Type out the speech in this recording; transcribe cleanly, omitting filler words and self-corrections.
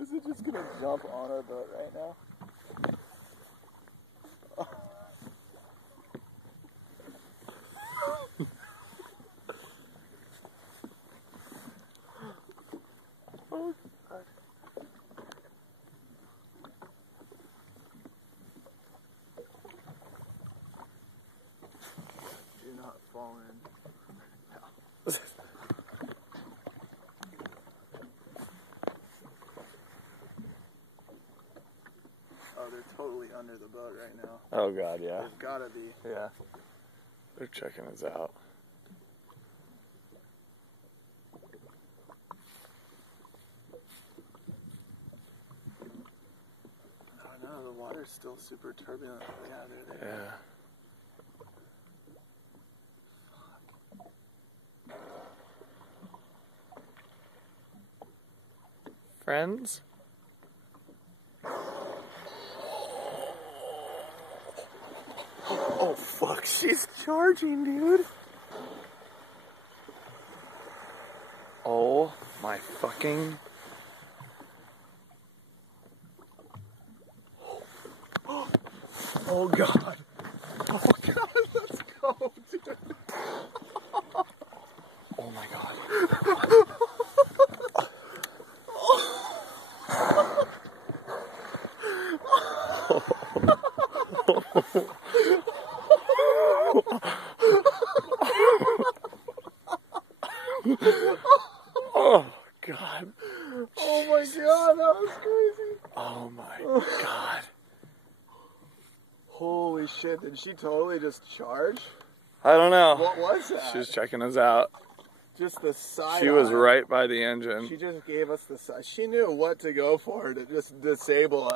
Is it just gonna jump on our boat right now? Oh, God. Do not fall in. No. Oh, they're totally under the boat right now. Oh God, yeah. They've gotta be. Yeah. They're checking us out. Oh no, the water's still super turbulent. Yeah, they're there. Yeah. Friends? Oh fuck, she's charging, dude. Oh my fucking... Oh God. Oh God, let's go, dude. Oh my God. Oh God. Oh my God, that was crazy. Oh my God. Holy shit, did she totally just charge? I don't know. What was that? She was checking us out. Just the side. She was right by the engine. She just gave us the side. She knew what to go for to just disable us.